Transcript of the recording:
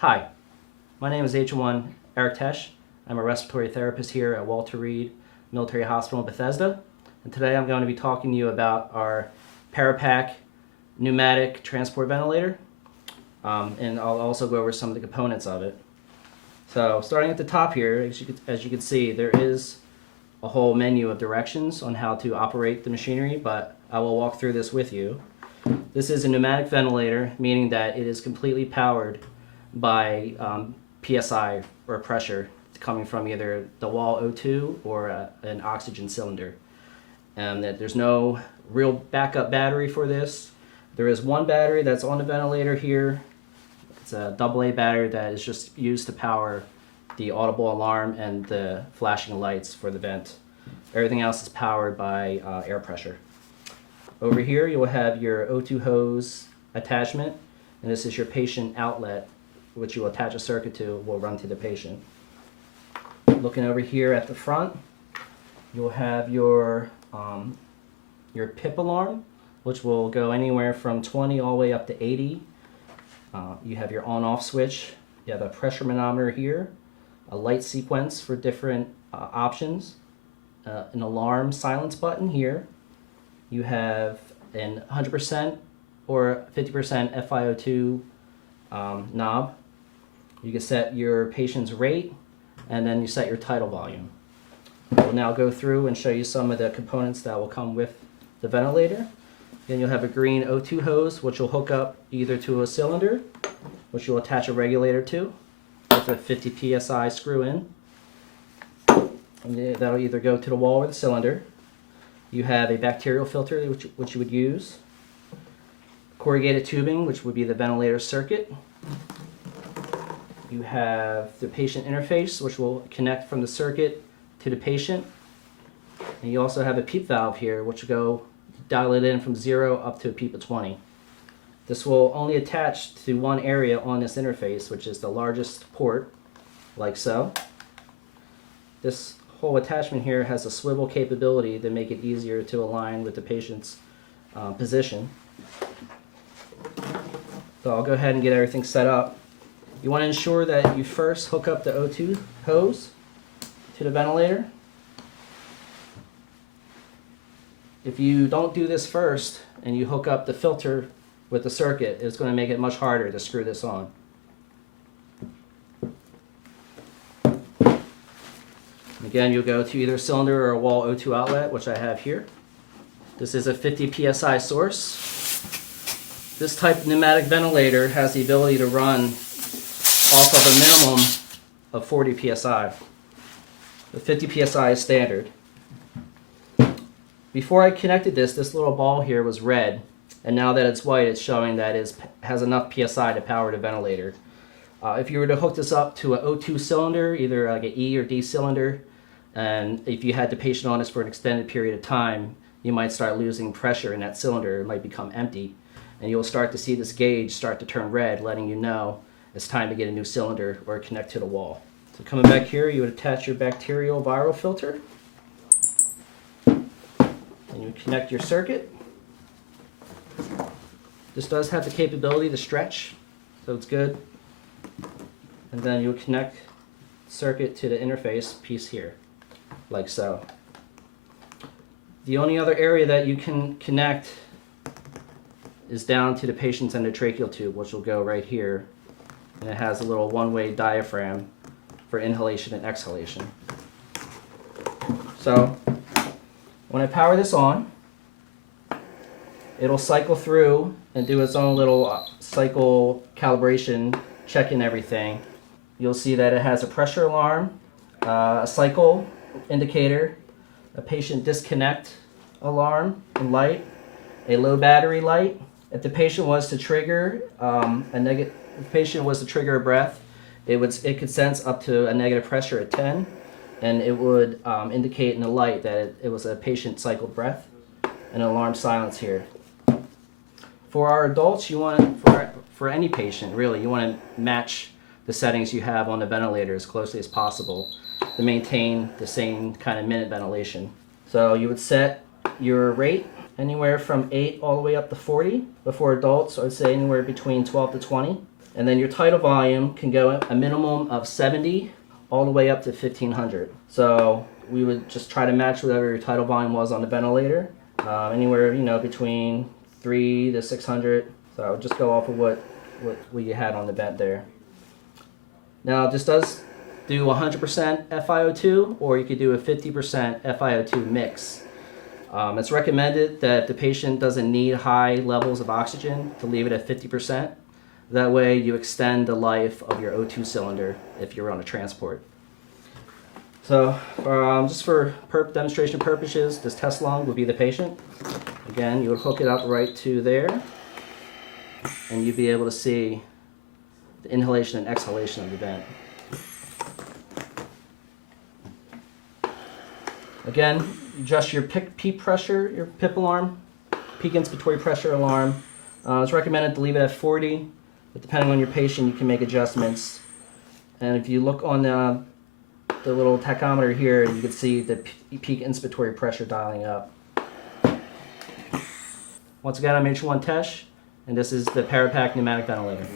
Hi, my name is H1 Eric Tesh. I'm a respiratory therapist here at Walter Reed Military Hospital in Bethesda. And today I'm going to be talking to you about our Parapac pneumatic transport ventilator. And I'll also go over some of the components of it. So starting at the top here, as you can see, there is a whole menu of directions on how to operate the machinery, but I will walk through this with you. This is a pneumatic ventilator, meaning that it is completely powered by PSI or pressure coming from either the wall O2 or an oxygen cylinder. And that there's no real backup battery for this. There is one battery that's on the ventilator here. It's a AA battery that is just used to power the audible alarm and the flashing lights for the vent. Everything else is powered by air pressure. Over here you'll have your O2 hose attachment, and this is your patient outlet, which you will attach a circuit to, will run to the patient. Looking over here at the front, you'll have your PIP alarm, which will go anywhere from 20 all the way up to 80. You have your on-off switch. You have a pressure manometer here, a light sequence for different options, an alarm silence button here. You have an 100% or 50% FiO2 knob. You can set your patient's rate, and then you set your tidal volume. We'll now go through and show you some of the components that will come with the ventilator. Then you'll have a green O2 hose, which will hook up either to a cylinder, which you'll attach a regulator to with a 50 psi screw in. And that'll either go to the wall or the cylinder. You have a bacterial filter, which you would use. Corrugated tubing, which would be the ventilator circuit. You have the patient interface, which will connect from the circuit to the patient. And you also have a PEEP valve here, which will go dial it in from 0 up to a PEEP of 20. This will only attach to one area on this interface, which is the largest port, like so. This whole attachment here has a swivel capability to make it easier to align with the patient's position. So I'll go ahead and get everything set up. You want to ensure that you first hook up the O2 hose to the ventilator. If you don't do this first and you hook up the filter with the circuit, it's going to make it much harder to screw this on. Again, you'll go to either a cylinder or a wall O2 outlet, which I have here. This is a 50 psi source. This type of pneumatic ventilator has the ability to run off of a minimum of 40 psi. The 50 psi is standard. Before I connected this little ball here was red, and now that it's white, it's showing that it has enough psi to power the ventilator. If you were to hook this up to an O2 cylinder, either like an E or D cylinder, and if you had the patient on this for an extended period of time, you might start losing pressure in that cylinder. It might become empty, and you'll start to see this gauge start to turn red, letting you know it's time to get a new cylinder or connect to the wall. So coming back here, you would attach your bacterial viral filter, and you would connect your circuit. This does have the capability to stretch, so it's good. And then you'll connect the circuit to the interface piece here, like so. The only other area that you can connect is down to the patient's endotracheal tube, which will go right here. And it has a little one-way diaphragm for inhalation and exhalation. So when I power this on, it'll cycle through and do its own little cycle calibration, checking everything. You'll see that it has a pressure alarm, a cycle indicator, a patient disconnect alarm and light, a low battery light. If the patient was to trigger a breath, it could sense up to a negative pressure at 10, and it would indicate in the light that it was a patient cycled breath, and an alarm silence here. For our adults, you want for any patient really, you want to match the settings you have on the ventilator as closely as possible to maintain the same kind of minute ventilation. So you would set your rate anywhere from 8 all the way up to 40. But for adults, I would say anywhere between 12 to 20. And then your tidal volume can go a minimum of 70 all the way up to 1500. So we would just try to match whatever your tidal volume was on the ventilator, anywhere, you know, between 3 to 600. So I would just go off of what you had on the vent there. Now this does do 100% FiO2, or you could do a 50% FiO2 mix. It's recommended that the patient doesn't need high levels of oxygen to leave it at 50%. That way you extend the life of your O2 cylinder if you're on a transport. So just for demonstration purposes, this test lung would be the patient. Again, you would hook it up right to there, and you'd be able to see the inhalation and exhalation of the vent. Again, adjust your PEEP pressure, your PIP alarm, peak inspiratory pressure alarm. It's recommended to leave it at 40, but depending on your patient, you can make adjustments. And if you look on the little tachometer here, you can see the peak inspiratory pressure dialing up. Once again, I'm H1 Tesh, and this is the Parapac pneumatic ventilator.